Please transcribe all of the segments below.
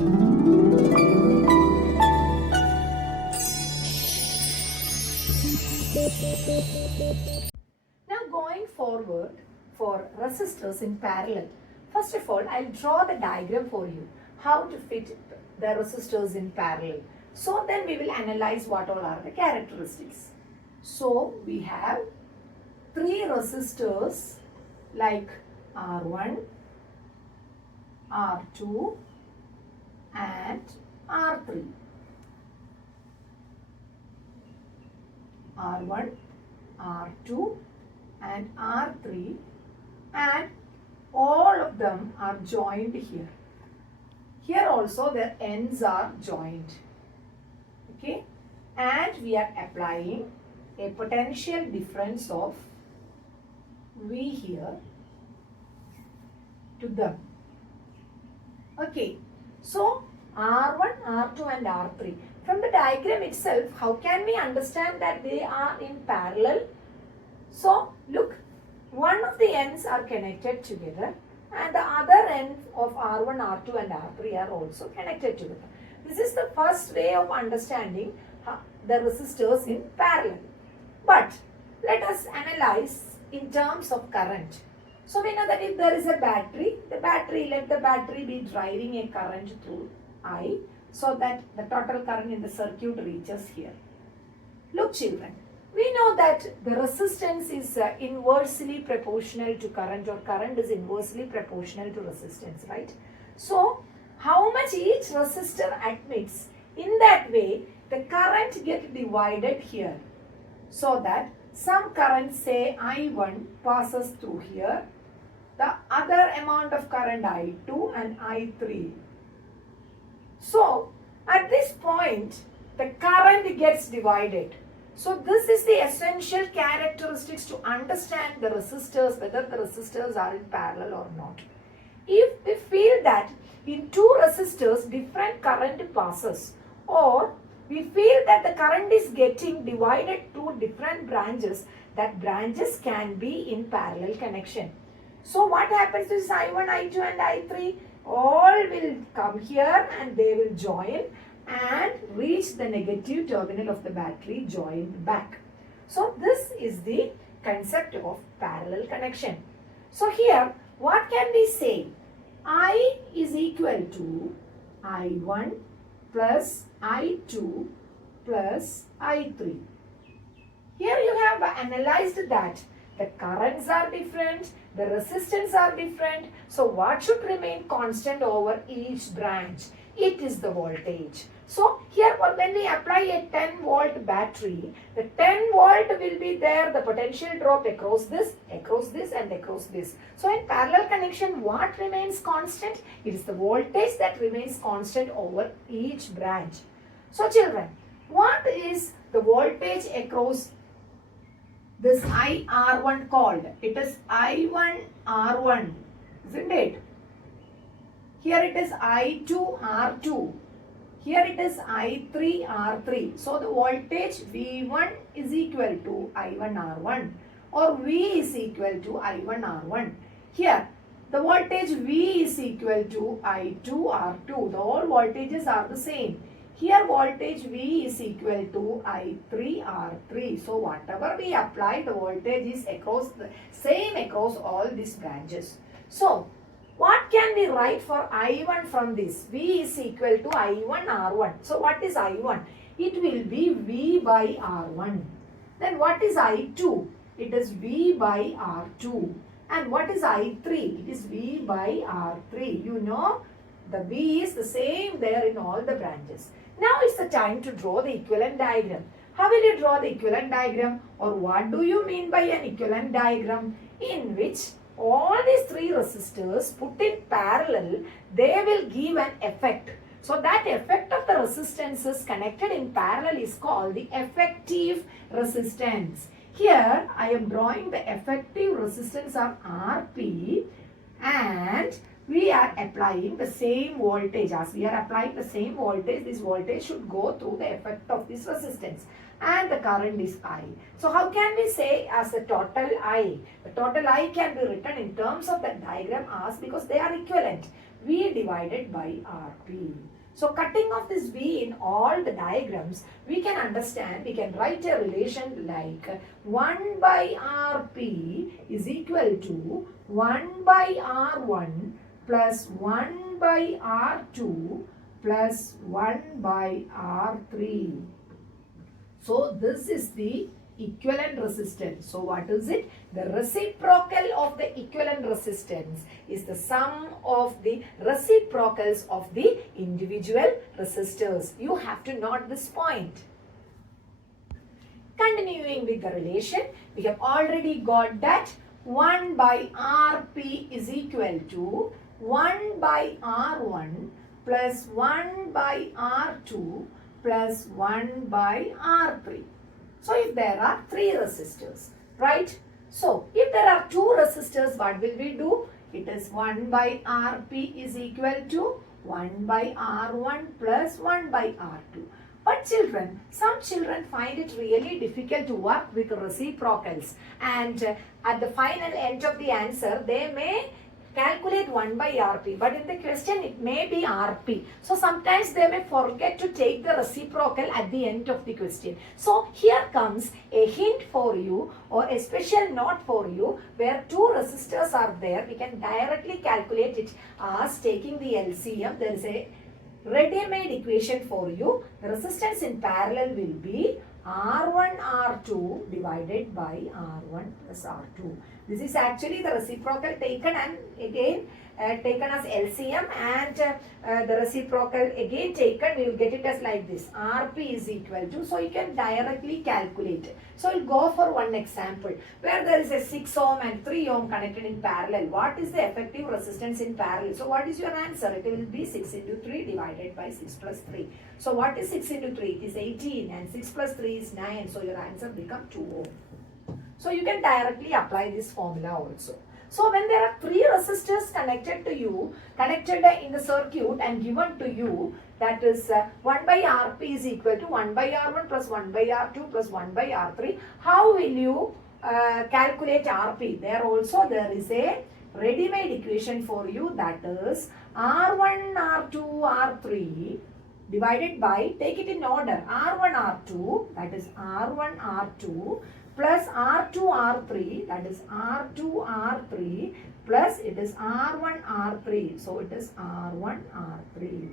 Now going forward for resistors in parallel. First of all, I'll draw the diagram for you, how to fit the resistors in parallel. So then we will analyze what all are the characteristics. So we have three resistors like R1, R2 and R3. R1, R2 and R3, and all of them are joined here. Here also their ends are joined. Okay, and we are applying a potential difference of V here to them. Okay, so R1, R2 and R3. From the diagram itself, how can we understand that they are in parallel? So look, one of the ends are connected together and the other ends of R1, R2 and R3 are also connected together. This is the first way of understanding the resistors in parallel. But let us analyze in terms of current. So we know that if there is a battery, let the battery be driving a current through I, so that the total current in the circuit reaches here. Look children, we know that the resistance is inversely proportional to current, or current is inversely proportional to resistance, right? So how much each resistor admits, in that way the current gets divided here, so that some current, say I1, passes through here, the other amount of current I2 and I3. So at this point the current gets divided. So this is the essential characteristics to understand the resistors, whether the resistors are in parallel or not. If we feel that in two resistors different current passes, or we feel that the current is getting divided to different branches, that branches can be in parallel connection. So what happens to this I1, I2 and I3? All will come here and they will join and reach the negative terminal of the battery joined back. So this is the concept of parallel connection. So here what can we say? I is equal to I1 plus I2 plus I3. Here you have analyzed that the currents are different, the resistance are different. So what should remain constant over each branch? It is the voltage. So here when we apply a 10 volt battery, the 10 volt will be there, the potential drop across this and across this. So in parallel connection, what remains constant? It is the voltage that remains constant over each branch. So children, what is the voltage across this IR1 called? It is I1R1, isn't it? Here it is I2R2. Here it is I3R3. So the voltage V1 is equal to I1R1, or V is equal to I1R1. Here the voltage V is equal to I2R2. The all voltages are the same. Here voltage V is equal to I3R3. So whatever we apply, the voltage is same across all these branches. So what can we write for I1 from this? V is equal to I1R1. So what is I1? It will be V by R1. Then what is I2? It is V by R2. And what is I3? It is V by R3. You know, the V is the same there in all the branches. Now it's the time to draw the equivalent diagram. How will you draw the equivalent diagram? Or what do you mean by an equivalent diagram? In which all these three resistors put in parallel, they will give an effect. So that effect of the resistances connected in parallel is called the effective resistance. Here I am drawing the effective resistance of Rp, and we are applying the same voltage. As we are applying the same voltage, this voltage should go through the effect of this resistance, and the current is I. So how can we say as the total I? The total I can be written in terms of the diagram as, because they are equivalent. V divided by Rp. So cutting off this V in all the diagrams, we can understand, we can write a relation like 1 by Rp is equal to 1 by R1 plus 1 by R2 plus 1 by R3. So this is the equivalent resistance. So what is it? The reciprocal of the equivalent resistance is the sum of the reciprocals of the individual resistors. You have to note this point. Continuing with the relation, we have already got that 1 by Rp is equal to 1 by R1 plus 1 by R2 plus 1 by R3. So if there are 3 resistors, right? So if there are 2 resistors, what will we do? It is 1 by Rp is equal to 1 by R1 plus 1 by R2. But children, some children find it really difficult to work with reciprocals, and at the final end of the answer, they may calculate 1 by Rp, but in the question it may be Rp. So sometimes they may forget to take the reciprocal at the end of the question. So here comes a hint for you, or a special note for you, where 2 resistors are there. We can directly calculate it as taking the LCM. There is a ready-made equation for you. The resistance in parallel will be R1 R2 divided by R1 plus R2. This is actually the reciprocal taken and again taken as LCM, and the reciprocal again taken, we will get it as like this. Rp is equal to, so you can directly calculate it. So we'll go for one example where there is a 6 ohm and 3 ohm connected in parallel. What is the effective resistance in parallel? So what is your answer? It will be 6 into 3 divided by 6 plus 3. So what is 6 into 3? It is 18, and 6 plus 3 is 9. So your answer becomes 2 ohm. So you can directly apply this formula also. So when there are 3 resistors connected to you, connected in the circuit and given to you, that is 1 by Rp is equal to 1 by R1 plus 1 by R2 plus 1 by R3. How will you calculate Rp? There also there is a ready-made equation for you, that is R1, R2, R3 divided by, take it in order, R1, R2, that is R1, R2 plus R2, R3, that is R2, R3 plus it is R1, R3. So it is R1, R3.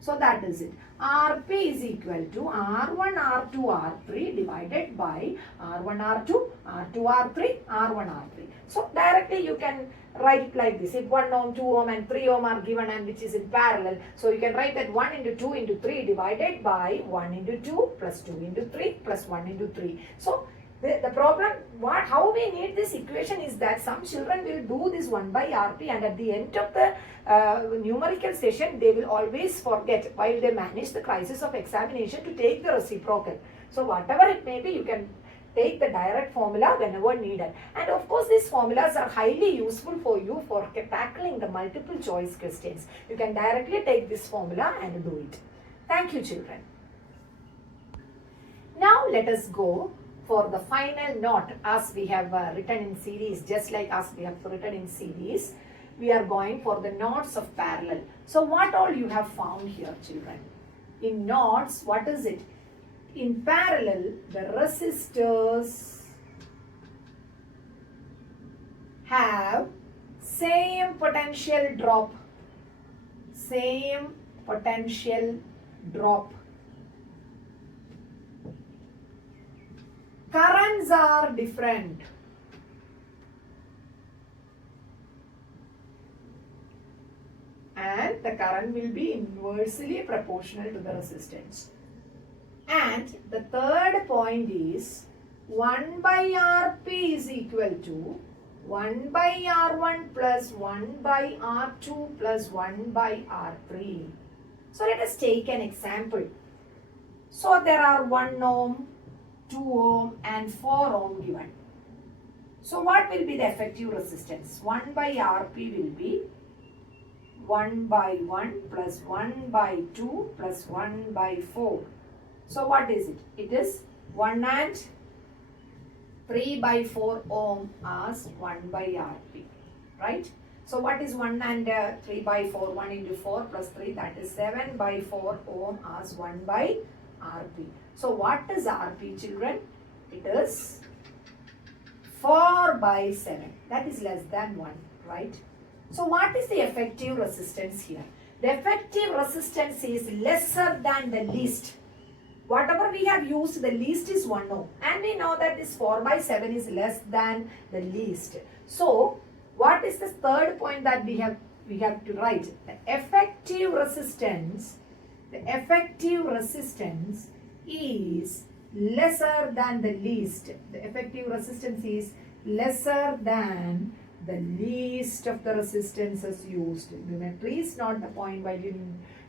So that is it. Rp is equal to R1, R2, R3 divided by R1, R2, R2, R3, R1, R3. So directly you can write it like this. If 1 ohm, 2 ohm and 3 ohm are given and which is in parallel, so you can write that 1 into 2 into 3 divided by 1 into 2 plus 2 into 3 plus 1 into 3. So the problem, how we need this equation is that some children will do this 1 by Rp, and at the end of the numerical session, they will always forget while they manage the crisis of examination to take the reciprocal. So whatever it may be, you can take the direct formula whenever needed. And of course, these formulas are highly useful for you for tackling the multiple choice questions. You can directly take this formula and do it. Thank you, children. Now let us go for the final note, as we have written in series, just like as we have written in series, we are going for the notes of parallel. So what all you have found here, children? In notes, what is it? In parallel, the resistors have same potential drop. Same potential drop. Currents are different. And the current will be inversely proportional to the resistance. And the third point is 1 by Rp is equal to 1 by R1 plus 1 by R2 plus 1 by R3. So let us take an example. So there are 1 ohm, 2 ohm and 4 ohm given. So what will be the effective resistance? 1 by Rp will be 1 by 1 plus 1 by 2 plus 1 by 4. So what is it? It is 1 and 3 by 4 ohm as 1 by Rp, right? So what is 1 and 3 by 4? 1 into 4 plus 3, that is 7 by 4 ohm as 1 by Rp. So what is Rp, children? It is 4 by 7. That is less than 1, right? So what is the effective resistance here? The effective resistance is lesser than the least. Whatever we have used, the least is 1 ohm. And we know that this 4 by 7 is less than the least. So what is the third point that we have to write? The effective resistance is lesser than the least. The effective resistance is lesser than the least of the resistances used. Geometry is not the point while you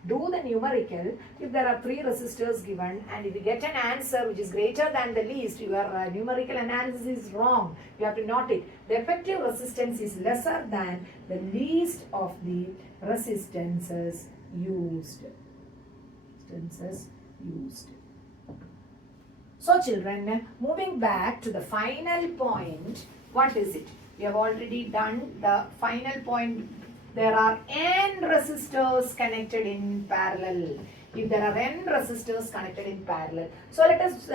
do the numerical. If there are 3 resistors given and if you get an answer which is greater than the least, your numerical analysis is wrong. You have to note it. The effective resistance is lesser than the least of the resistances used. So children, moving back to the final point, what is it? We have already done the final point. There are n resistors connected in parallel. If there are n resistors connected in parallel. So let us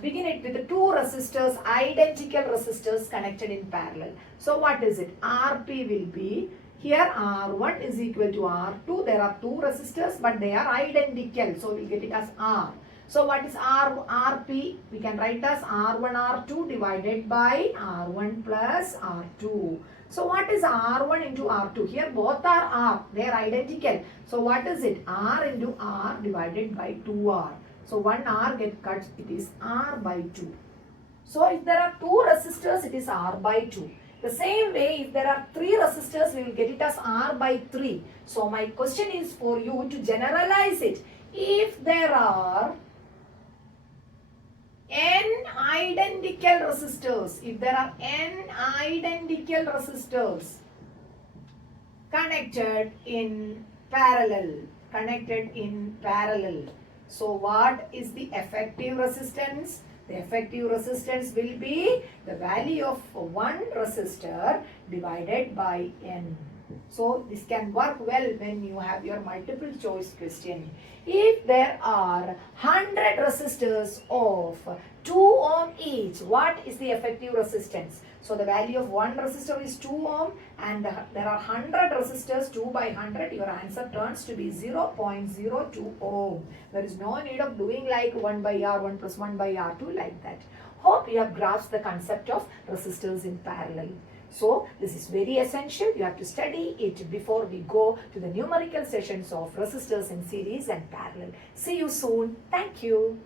begin it with the 2 resistors, identical resistors connected in parallel. So what is it? Rp will be, here R1 is equal to R2. There are 2 resistors but they are identical. So we get it as R. So what is Rp? We can write as R1 R2 divided by R1 plus R2. So what is R1 into R2? Here both are R. They are identical. So what is it? R into R divided by 2R. So 1 R get cut. It is R by 2. So if there are 2 resistors, it is R by 2. The same way, if there are 3 resistors, we will get it as R by 3. So my question is for you to generalize it. If there are n identical resistors, connected in parallel, so what is the effective resistance? The effective resistance will be the value of 1 resistor divided by n. So this can work well when you have your multiple choice question. If there are 100 resistors of 2 ohm each, what is the effective resistance? So the value of 1 resistor is 2 ohm and there are 100 resistors, 2 by 100, your answer turns to be 0.02 ohm. There is no need of doing like 1 by R1 plus 1 by R2 like that. Hope you have grasped the concept of resistors in parallel. So this is very essential. You have to study it before we go to the numerical sessions of resistors in series and parallel. See you soon. Thank you.